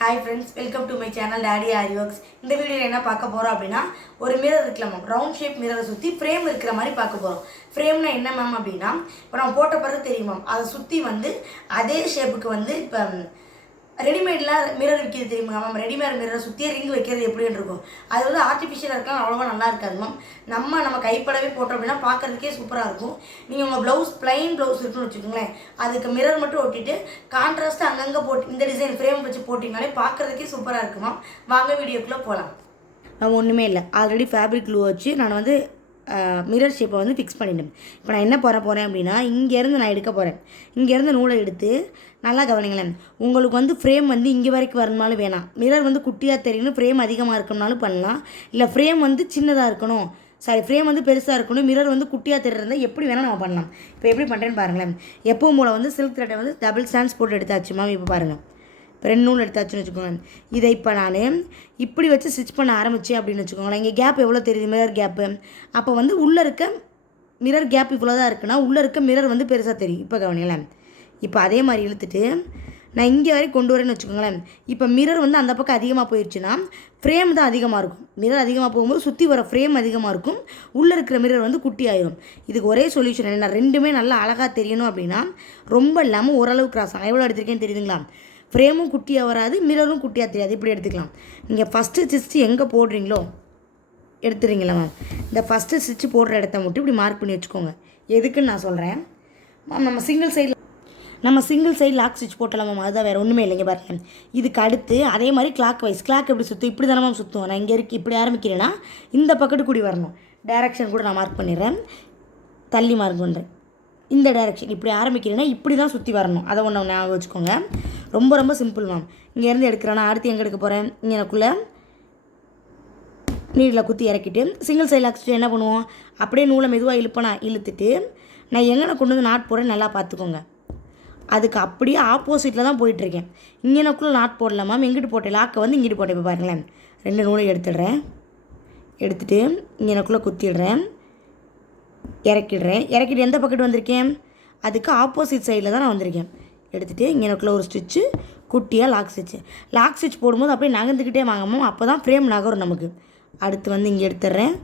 Hi friends, welcome to my channel daddy aari works. இந்த வீடியோவில் என்ன பார்க்க போகிறோம் அப்படின்னா, ஒரு மிரர் இருக்குல்ல மேம், ரவுண்ட் ஷேப் மிரரை சுற்றி ஃப்ரேம் இருக்கிற மாதிரி பார்க்க போகிறோம். ஃப்ரேம்னா என்ன மேம் அப்படின்னா, இப்போ நம்ம போட்ட பிறகு தெரியும் மேம், அதை சுற்றி வந்து அதே ஷேப்புக்கு வந்து இப்போ ரெடிமேட்லாம் மிரர் விற்கிறது தெரியுமா மேம்? ரெடிமேட் மிரரை சுற்றியே ரிங் வைக்கிறது எப்படின்னு இருக்கும். அது வந்து ஆர்டிஃபிஷியலாக இருக்கலாம், அவ்வளோவா நல்லா இருக்காது மேம். நம்ம கைப்படவே போட்டோம் அப்படின்னா பார்க்குறதுக்கே சூப்பராக இருக்கும். நீங்கள் உங்கள் ப்ளவுஸ் ப்ளைன் ப்ளவுஸ் இருக்குன்னு வச்சுக்கோங்களேன், அதுக்கு மிரர் மட்டும் ஒட்டிட்டு கான்ட்ராஸ்ட்டு அங்கங்கே போட்டு இந்த டிசைன் ஃப்ரேம் வச்சு போட்டிங்கனாலே பார்க்குறதுக்கே சூப்பராக இருக்கும் மேம். வாங்க வீடியோக்குள்ளே போகலாம். ஒன்றுமே இல்லை, ஆல்ரெடி ஃபேப்ரிக் க்ளூ வச்சு நான் வந்து மிரர் ஷேப்பை வந்து ஃபிக்ஸ் பண்ணிட்டேன். இப்போ நான் என்ன போகிறேன் அப்படின்னா, இங்கேருந்து நான் எடுக்க போகிறேன். இங்கேருந்து நூலை எடுத்து நல்லா கவனிங்களேன். உங்களுக்கு வந்து ஃப்ரேம் வந்து இங்கே வரைக்கும் வரணுனாலும் வேணாம், மிரர் வந்து குட்டியாக தெரியணும், ஃப்ரேம் அதிகமாக இருக்கணும்னாலும் பண்ணலாம். இல்லை ஃப்ரேம் வந்து சின்னதாக இருக்கணும், ஃப்ரேம் வந்து பெருசாக இருக்கணும், மிரர் வந்து குட்டியாக தெரிகிறதா எப்படி வேணால் நம்ம பண்ணலாம். இப்போ எப்படி பண்ணுறேன்னு பாருங்களேன். எப்பவும் போல் வந்து சில்க் த்ரெட்டை வந்து டபுள் ஸ்டாண்ட்ஸ் போட்டு எடுத்தாச்சு மேம். இப்போ பாருங்கள், இப்போ 2 நூல் எடுத்தாச்சுன்னு வச்சுக்கோங்க. இதை இப்போ நான் இப்படி வச்சு ஸ்டிச் பண்ண ஆரம்பித்தேன் அப்படின்னு வச்சுக்கோங்களேன். இங்கே கேப் எவ்வளோ தெரியுது, மிரர் கேப்பு. அப்போ வந்து உள்ளே இருக்க மிரர் கேப் இவ்வளோ தான் இருக்குன்னா, உள்ளே இருக்க மிரர் வந்து பெருசாக தெரியும். இப்போ கவனிங்களேன். இப்போ அதே மாதிரி இழுத்துட்டு நான் இங்கே வரைக்கும் கொண்டு வரேன்னு வச்சுக்கோங்களேன். இப்போ மிரர் வந்து அந்த பக்கம் அதிகமாக போயிடுச்சுன்னா ஃப்ரேம் தான் அதிகமாக இருக்கும். மிரர் அதிகமாக போகும்போது சுற்றி வர ஃப்ரேம் அதிகமாக இருக்கும், உள்ளே இருக்கிற மிரர் வந்து குட்டி ஆயிரும். இதுக்கு ஒரே சொல்யூஷன் என்ன, ரெண்டுமே நல்லா அழகாக தெரியணும் அப்படின்னா ரொம்ப இல்லாமல் ஓரளவு கிராஸ் ஆகும். எவ்வளோ எடுத்திருக்கேன்னு தெரியுதுங்களா? ஃப்ரேமும் குட்டியாக வராது, மிரரும் குட்டியாக தெரியாது. இப்படி எடுத்துக்கலாம். நீங்கள் ஃபஸ்ட்டு ஸ்டிச்சு எங்கே போடுறீங்களோ எடுத்துறீங்களா மேம், இந்த ஃபஸ்ட்டு ஸ்டிச்சு போடுற இடத்த மட்டும் இப்படி மார்க் பண்ணி வச்சுக்கோங்க. எதுக்குன்னு நான் சொல்கிறேன் மேம். நம்ம சிங்கிள் சைடு லாக் ஸ்டிச் போட்டலாம் மேம், அதுதான் வேறு ஒன்றுமே இல்லைங்க. பாருங்கள், இதுக்கு அடுத்து அதே மாதிரி கிளாக் எப்படி சுற்றும், இப்படி தானே மேம் சுற்றும். நான் இங்கே இப்படி ஆரம்பிக்கிறேன்னா இந்த பக்கத்து கூடி வரணும். டைரக்ஷன் கூட நான் மார்க் பண்ணிடுறேன், தள்ளி மார்க் பண்ணுறேன். இந்த டைரக்ஷன் இப்படி ஆரம்பிக்கிறேன்னா இப்படி தான் சுற்றி வரணும். அதை ஒன்று ஞாபகம் வச்சுக்கோங்க. ரொம்ப சிம்பிள் மேம். இங்கேருந்து எடுக்கிறேன்னா அடுத்து எங்கே எடுக்க போகிறேன், இங்கே எனக்குள்ளே நீடில் குத்தி இறக்கிட்டு சிங்கிள் சைடு லாக் ஸ்டிச் என்ன பண்ணுவோம், அப்படியே நூலை மெதுவாக இழுத்துட்டு நான் எங்கே கொண்டு வந்து நாட் போடுறேன் நல்லா பார்த்துக்கோங்க. அதுக்கு அப்படியே ஆப்போசிட்டில் தான் போயிட்டுருக்கேன். இங்கே எனக்குள்ளே நாட் போடலாம் மேம். எங்கிட்டு போட்டேன், லாக்கை வந்து இங்கிட்டு போட்டேன். இப்போ பாருங்களேன், 2 நூலை எடுத்துகிட்டு இங்கே எனக்குள்ளே குத்திடுறேன், இறக்கிட்டு எந்த பக்கெட் வந்திருக்கேன், அதுக்கு ஆப்போசிட் சைடில் தான் நான் வந்திருக்கேன். எடுத்துகிட்டு இங்கே எனக்குள்ளே ஒரு ஸ்டிச்சு, குட்டியாக லாக் ஸ்டிச் போடும்போது அப்படியே நகர்ந்துக்கிட்டே வாங்காமல், அப்போ தான் ஃப்ரேம் நகரும் நமக்கு. அடுத்து வந்து இங்கே எடுத்துடுறேன்,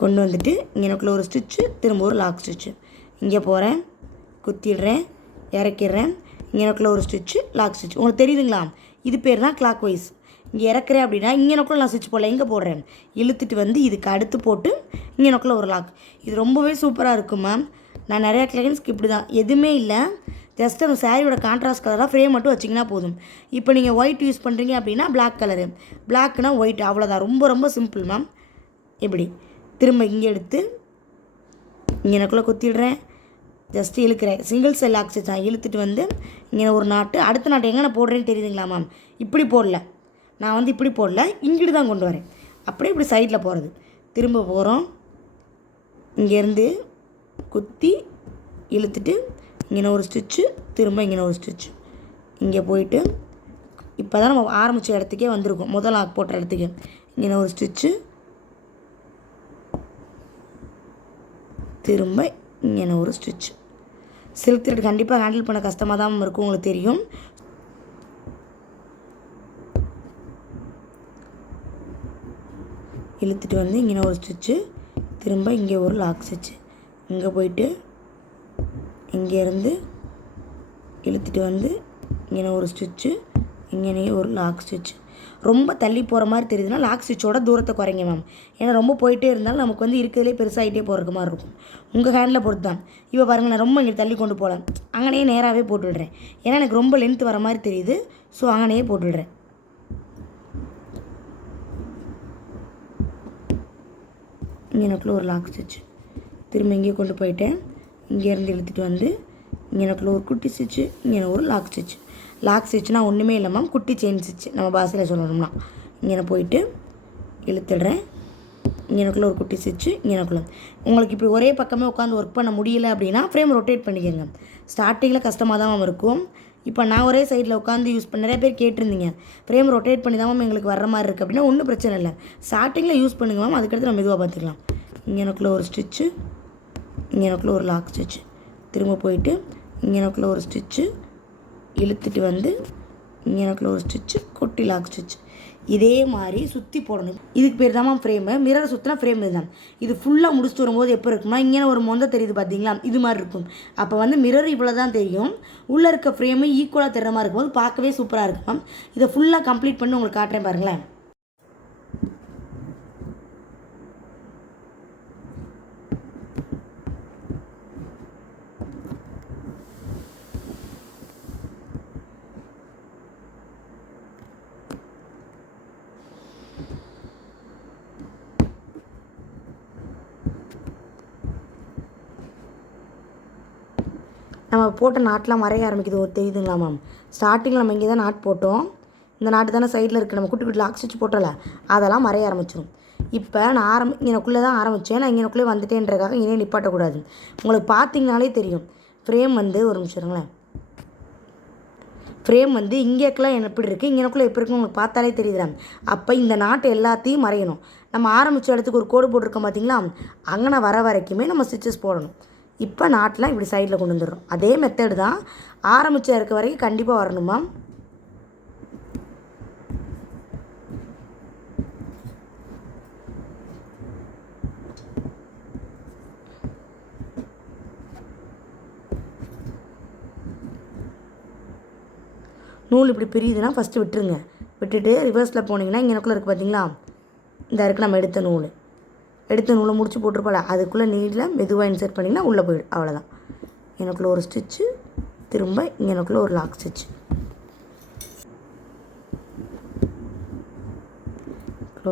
கொண்டு வந்துட்டு இங்கே எனக்குள்ளே ஒரு ஸ்டிச்சு, திரும்ப ஒரு லாக் ஸ்டிச்சு, இங்கே போகிறேன், குத்திடுறேன், இறக்கிடுறேன், இங்கே எனக்குள்ளே ஒரு ஸ்டிச்சு, லாக் ஸ்டிச். உங்களுக்கு தெரியுதுங்களா, இது பேர் தான் கிளாக் வைஸ். இங்கே இறக்குறேன் அப்படின்னா இங்கே எனக்குள்ளே நான் ஸ்டிச் போடல, எங்கே போடுறேன், இழுத்துட்டு வந்து இதுக்கு அடுத்து போட்டு இங்கே எனக்குள்ளே ஒரு லாக். இது ரொம்பவே சூப்பராக இருக்கும் மேம். நான் நிறையா கிளைண்ட்ஸ்க்கு இப்படி தான், எதுவுமே இல்லை, ஜஸ்ட் அந்த சாரியோட கான்ட்ராஸ்ட் கலராக ஃப்ரேம் மட்டும் வச்சிங்கன்னா போதும். இப்போ நீங்கள் ஒயிட் யூஸ் பண்ணுறீங்க அப்படின்னா பிளாக் கலரு, பிளாக்னா ஒயிட், அவ்வளோதான். ரொம்ப சிம்பிள் மேம். இப்படி திரும்ப இங்கே எடுத்து இங்கே எனக்குள்ளே குத்திடுறேன், ஜஸ்ட்டு இழுக்கிறேன். சிங்கிள் சைடு லாக் ஸ்டிச் நான் இழுத்துட்டு வந்து இங்கே ஒரு நாட்டு, அடுத்த நாட்டு எங்கே நான் போடுறேன்னு தெரியுதுங்களா மேம்? இப்படி போடல, நான் வந்து இப்படி போடல, இங்கிட்டு தான் கொண்டு வரேன். அப்படியே இப்படி சைடில் போகிறது. திரும்ப போகிறோம், இங்கேருந்து குத்தி இழுத்துட்டு இங்கே ஒரு ஸ்டிச்சு, திரும்ப இங்கே ஒரு ஸ்டிச்சு, இங்கே போயிட்டு இப்போ தான் நம்ம ஆரம்பித்த இடத்துக்கே வந்திருக்கோம், முதல் லாக் போட்ட இடத்துக்கு. இங்கே ஒரு ஸ்டிச்சு, திரும்ப இங்கே ஒரு ஸ்டிச்சு. சில்க் த்ரெட் கண்டிப்பாக ஹேண்டில் பண்ண கஷ்டமாக தான் இருக்கும், உங்களுக்கு தெரியும். இழுத்துட்டு வந்து இங்கே ஒரு ஸ்டிச்சு, திரும்ப இங்கே ஒரு லாக் ஸ்டிச்சு, இங்கே போயிட்டு இங்கேருந்து இழுத்துட்டு வந்து இங்கே ஒரு ஸ்டிச்சு, இங்கே ஒரு லாக் ஸ்டிச்சு. ரொம்ப தள்ளி போகிற மாதிரி தெரியுதுன்னா லாக் ஸ்டிச்சோட தூரத்தை குறைங்க மேம். ஏன்னா ரொம்ப போயிட்டே இருந்தாலும் நமக்கு வந்து இருக்கிறதுலே பெருசாகிட்டே போகிற மாதிரி இருக்கும். உங்கள் ஹேண்டில் பொறுத்து தான். இப்போ பாருங்கள், நான் ரொம்ப இங்கே தள்ளி கொண்டு போகலாம், அங்கனையே நேராகவே போட்டுவிடுறேன். ஏன்னா எனக்கு ரொம்ப லென்த் வர மாதிரி தெரியுது, ஸோ அங்கனையே போட்டுவிடுறேன். இங்கே எனக்குள்ளே ஒரு லாக் ஸ்டிச்சு, திரும்ப இங்கே கொண்டு போயிட்டேன், இங்கேருந்து இழுத்துட்டு வந்து இங்கே எனக்குள்ளே ஒரு குட்டி ஸ்டிச்சு, இங்கே ஒரு லாக் ஸ்டிச்சு. லாக் ஸ்டிச்சுனா ஒன்றுமே இல்லை மேம், குட்டி செயின் ஸ்டிச்சு நம்ம பாஷையில் சொல்லணும்னா. இங்கே போயிட்டு இழுத்துடுறேன், இங்கே எனக்குள்ளே ஒரு குட்டி ஸ்டிச்சு, இங்கே எனக்குள்ளே. உங்களுக்கு இப்படி ஒரே பக்கமே உட்காந்து ஒர்க் பண்ண முடியல அப்படின்னா ஃப்ரேம் ரொட்டேட் பண்ணிக்கோங்க. ஸ்டார்டிங்கில் கஷ்டமாக தான் மேம் இருக்கும். இப்போ நான் ஒரே சைடில் உட்காந்து யூஸ் பண்ண நிறைய பேர் கேட்டிருந்தீங்க, ஃப்ரேம் ரொட்டேட் பண்ணி தான் மேம் எங்களுக்கு வர மாதிரி இருக்குது அப்படின்னா ஒன்றும் பிரச்சனை இல்லை, ஸ்டார்டிங்கில் யூஸ் பண்ணுங்க மேம். அதுக்கடுத்து நம்ம மெதுவாக பார்த்துக்கலாம். இங்கே எனக்குள்ளே ஒரு ஸ்டிச்சு, இங்கே எனக்குள்ளே ஒரு லாக் ஸ்டிச்சு, திரும்ப போயிட்டு இங்கே எனக்குள்ளே ஒரு ஸ்டிச்சு, இழுத்துட்டு வந்து இங்கனக்குள்ள ஒரு ஸ்டிச்சு, கொட்டி லாக் ஸ்டிச். இதே மாதிரி சுற்றி போடணும். இதுக்கு பேர் தான் ஃப்ரேமு. மிரர் சுற்றினா ஃப்ரேம் இதுதான். இது ஃபுல்லாக முடிச்சுட்டு வரும்போது எப்போ இருக்கும்னா இங்கே ஒரு மொந்த தெரியுது பார்த்தீங்களா, இது மாதிரி இருக்கும். அப்போ வந்து மிரர் இவ்வளோ தான் தெரியும். உள்ளே இருக்க ஃப்ரேமு ஈக்குவலாக தெரிற மாதிரி இருக்கும்போது பார்க்கவே சூப்பராக இருக்கும். இதை ஃபுல்லாக கம்ப்ளீட் பண்ணி உங்களுக்கு காட்டுறேன் பாருங்களேன். நம்ம போட்ட நாட்டெலாம் மறைய ஆரம்பிக்குது. ஒரு தெரியுதுங்களா மேம்? ஸ்டார்டிங்கில் நம்ம இங்கே தான் நாட் போட்டோம். இந்த நாட்டு தானே சைடில் இருக்குது. நம்ம குட்டி குட்டி லாக் ஸ்டிச் போட்டோம்ல, அதெல்லாம் மறைய ஆரம்பிச்சிடும். இப்போ நான் இங்கனக்குள்ளே தான் ஆரம்பித்தேன். நான் இங்கனக்குள்ளே வந்துட்டேன்றக்காக இங்கே நிப்பாட்டக்கூடாது. உங்களுக்கு பார்த்தீங்கனாலே தெரியும். ஃப்ரேம் வந்து ஒரு நிமிஷம் இருங்களேன். ஃப்ரேம் வந்து இங்கேக்கெல்லாம் எப்படி இருக்குது, இங்கனக்குள்ளே எப்படி இருக்குன்னு உங்களுக்கு பார்த்தாலே தெரியுது. அப்போ இந்த நாட்டு எல்லாத்தையும் மறையணும். நம்ம ஆரம்பித்த இடத்துக்கு ஒரு கோடு போட்டிருக்கோம் பார்த்தீங்களா, அங்கே வர வரைக்குமே நம்ம ஸ்டிச்சஸ் போடணும். இப்போ நாட்டெலாம் இப்படி சைடில் கொண்டு வந்துடுறோம். அதே மெத்தடு தான் ஆரம்பித்த இருக்க வரைக்கும் கண்டிப்பாக வரணுமா. நூல் இப்படி பிரியுதுன்னா ஃபஸ்ட்டு விட்டுருங்க. விட்டுட்டு ரிவர்ஸில் போனீங்கன்னா இங்கனக்குள்ளே இருக்குது பார்த்தீங்களா, இந்த இருக்குது நம்ம எடுத்த நூலை முடிச்சு போட்டிருப்போம்ல, அதுக்குள்ளே நீடில் மெதுவாக இன்சர்ட் பண்ணிங்கன்னா உள்ளே போயிடும். அவ்வளோதான். எனக்குள்ளே ஒரு ஸ்டிச்சு, திரும்ப இங்கனக்குள்ளே ஒரு லாக் ஸ்டிச்,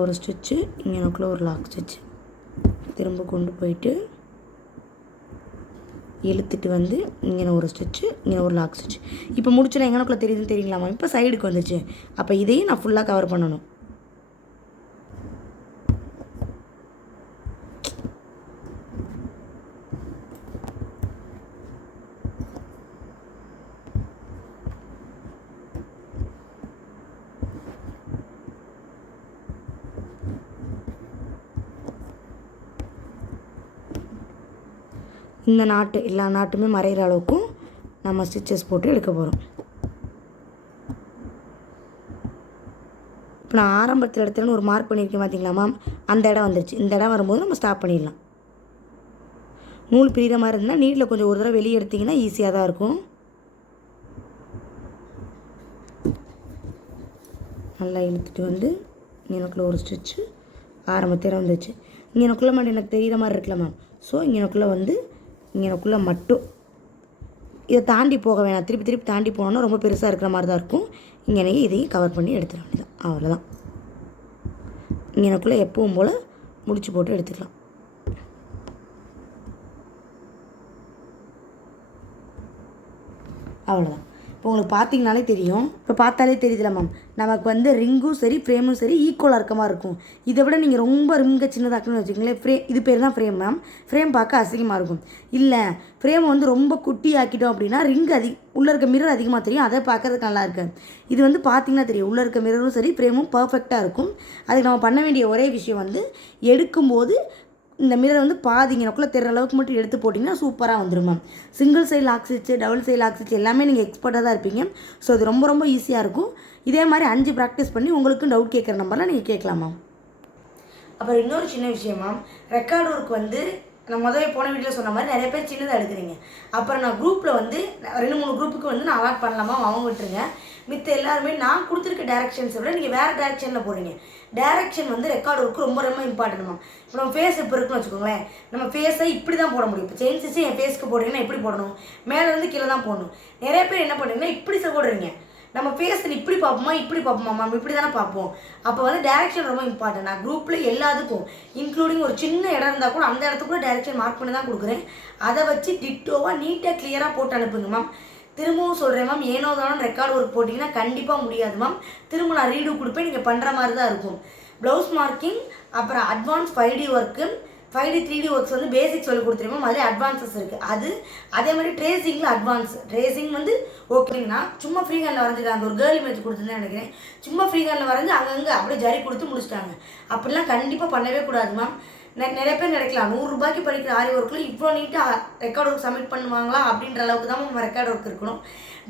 ஒரு ஸ்டிச்சு, இங்கனக்குள்ளே ஒரு லாக் ஸ்டிச், திரும்ப கொண்டு போயிட்டு இழுத்துட்டு வந்து இங்கே ஒரு ஸ்டிச்சு, இங்கே ஒரு லாக் ஸ்டிச். இப்போ முடிச்சுனா எங்கனக்குள்ளே தெரியுதுன்னு தெரியுங்களாமா. இப்போ சைடுக்கு வந்துச்சு. அப்போ இதையும் நான் ஃபுல்லாக கவர் பண்ணணும். இந்த நாட்டு எல்லா நாட்டுமே மறைகிற அளவுக்கும் நம்ம ஸ்டிச்சஸ் போட்டு எடுக்க போகிறோம். இப்போ நான் ஆரம்பத்தில் இடத்துலன்னு ஒரு மார்க் பண்ணியிருக்கேன் பார்த்தீங்களா மேம், அந்த இடம் வந்துருச்சு. இந்த இடம் வரும்போது நம்ம ஸ்டாப் பண்ணிடலாம். நூல் பிரிகிற மாதிரி இருந்தால் நீட்டில் கொஞ்சம் ஒரு தடவை வெளியே எடுத்திங்கன்னா ஈஸியாக தான் இருக்கும். நல்லா இழுத்துட்டு வந்து இங்கனக்குள்ளே ஒரு ஸ்டிச்சு, ஆரம்பத்தில் வந்துச்சு. இங்கனக்குள்ளே மட்டும் எனக்கு தெரிகிற மாதிரி இருக்குல்ல மேம். ஸோ இங்கனக்குள்ளே வந்து இங்கனக்குள்ளே மட்டும் இதை தாண்டி போக வேணாம். திருப்பி தாண்டி போனோன்னா ரொம்ப பெருசாக இருக்கிற மாதிரி தான் இருக்கும். இங்கே இதையும் கவர் பண்ணி எடுத்துட வேண்டியதான். அவ்வளோதான். இங்கனக்குள்ளே எப்பவும் போல் முடிச்சு போட்டு எடுத்துக்கலாம். அவ்வளோதான். இப்போ உங்களுக்கு பார்த்தீங்கனாலே தெரியும். இப்போ பார்த்தாலே தெரியுதுல மேம், நமக்கு வந்து ரிங்கும் சரி ஃப்ரேமும் சரி ஈக்குவலாக இருக்க மாதிரி இருக்கும். இதை விட நீங்கள் ரொம்ப ரிங்கை சின்னதாக்கணும்னு வச்சுக்கோங்களேன், இது பேர் தான் ஃப்ரேம் மேம். ஃப்ரேம் பார்க்க அசிங்கமாக இருக்கும். இல்லை ஃப்ரேமை வந்து ரொம்ப குட்டி ஆக்கிட்டோம் அப்படின்னா ரிங் உள்ளே இருக்க மிரர் அதிகமாக தெரியும். அதை பார்க்கறதுக்கு நல்லா இருக்கு. இது வந்து பார்த்தீங்கன்னா தெரியும், உள்ளே இருக்க மிரரும் சரி ஃப்ரேமும் பர்ஃபெக்டாக இருக்கும். அதுக்கு நம்ம பண்ண வேண்டிய ஒரே விஷயம் வந்து எடுக்கும்போது இந்த மிரர் வந்து பாதிங்கனக்குள்ளே தெரிகிற அளவுக்கு மட்டும் எடுத்து போட்டிங்கன்னா சூப்பராக வந்துடும் ma'am. Single side lock stitch, double side lock stitch எல்லாமே நீங்கள் எக்ஸ்பர்ட்டாக தான் இருப்பீங்க. ஸோ இது ரொம்ப ரொம்ப ஈஸியாக இருக்கும். இதே மாதிரி 5 ப்ராக்டிஸ் பண்ணி உங்களுக்கும் டவுட் கேட்குற நம்பர்லாம் நீங்கள் கேட்கலாம் மேம். அப்புறம் இன்னொரு சின்ன விஷயம் மேம், ரெக்கார்ட் ஒர்க் வந்து நான் முதல்ல போன வீடியோவில் சொன்ன மாதிரி நிறைய பேர் சின்னதாக எடுக்கிறீங்க. அப்புறம் நான் குரூப்பில் வந்து 2-3 குரூப்புக்கு வந்து நான் அலாட் பண்ணலாமா, அவங்க விட்டுருங்க. மித்த எல்லாருமே நான் கொடுத்துருக்க டேரக்ஷன்ஸை விட நீங்கள் வேறு டேரக்ஷனில் போடுறீங்க. டேரக்ஷன் வந்து ரெக்கார்ட் ஒர்க்கு ரொம்ப ரொம்ப இம்பார்ட்டன்ட்மா. இப்போ நம்ம ஃபேஸ் இப்போ இருக்குன்னு வச்சுக்கோங்களேன், நம்ம ஃபேஸை இப்படி தான் போட முடியும். இப்போ செயின் ஸ்டிச்சு என் ஃபேஸ்க்கு போடுறீங்கன்னா எப்படி போடணும், மேலேருந்து கீழே தான் போடணும். நிறைய பேர் என்ன பண்ணுறீங்கன்னா இப்படி போடுறீங்க. நம்ம ஃபேஸில் இப்படி பார்ப்போமா இப்படி பார்ப்போமா மேம், இப்படி தானே பார்ப்போம். அப்போ வந்து டேரக்ஷன் ரொம்ப இம்பார்ட்டன்ட். நான் குரூப்பில் எல்லாத்துக்கும் இன்க்ளூடிங் ஒரு சின்ன இடம் இருந்தால் கூட அந்த இடத்துக்குள்ள டேரக்ஷன் மார்க் பண்ணி தான் கொடுக்குறேன். அதை வச்சு டிட்டோவாக நீட்டாக கிளியராக போட்டு அனுப்புங்க மேம். திரும்பவும் சொல்கிறேன் மேம், ஏனோ தானோ ரெக்கார்டு ஒர்க் போட்டிங்கன்னா கண்டிப்பாக முடியாது மேம். திரும்ப நான் ரீடு கொடுப்பேன், நீங்கள் பண்ணுற மாதிரி தான் இருக்கும். ப்ளவுஸ் மார்க்கிங், அப்புறம் advance 5D work, 5D 3D works வந்து பேசிக் சொல்லி கொடுத்துருங்க மேம். அதில் அட்வான்ஸஸ் இருக்குது. அதே மாதிரி ட்ரேசிங்கில் அட்வான்ஸ். ட்ரேசிங் வந்து ஓகேங்கன்னா சும்மா ஃப்ரீ ஹேண்டில் வரைஞ்சிட்டாங்க. ஒரு கேர்ள் இமேஜ் கொடுத்துருந்தேன் நினைக்கிறேன். சும்மா ஃப்ரீ ஹேண்டில் வரைஞ்சி அங்கங்கே அப்படியே ஜரி கொடுத்து முடிச்சிட்டாங்க. அப்படிலாம் கண்டிப்பாக பண்ணவே கூடாது மேம். நிறைய பேர் நினைக்கலாம் 100 ரூபாய்க்கு படிக்கிற ஆரி ஒர்க்கில் இவ்வளோ நீட்டாக ரெக்கார்ட் ஒர்க் சப்மிட் பண்ணுவாங்களா அப்படின்ற அளவுக்கு தான் நம்ம ரெக்கார்ட் ஒர்க் இருக்கணும்.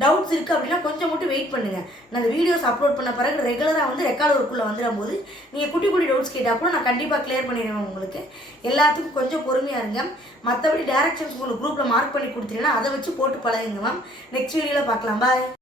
டவுட்ஸ் இருக்குது அப்படின்னா கொஞ்சம் மட்டும் வெயிட் பண்ணுங்கள். நான் அந்த வீடியோஸ் அப்லோட் பண்ண பிறகு ரெகுலராக வந்து ரெக்கார்ட் ஒர்க்குள்ளே வந்துடும் போது நீங்கள் குட்டி குட்டி டவுட்ஸ் கேட்டால் கூட நான் கண்டிப்பாக கிளியர் பண்ணிடுவேன் உங்களுக்கு. எல்லாத்துக்கும் கொஞ்சம் பொறுமையாக இருங்க. மற்றபடி டேரக்ஷன்ஸ் உங்களுக்கு குரூப்பில் மார்க் பண்ணி கொடுத்தீங்கன்னா அதை வச்சு போட்டு பழகுங்க மேம். நெக்ஸ்ட் வீடியோவில் பார்க்கலாம். பாய்.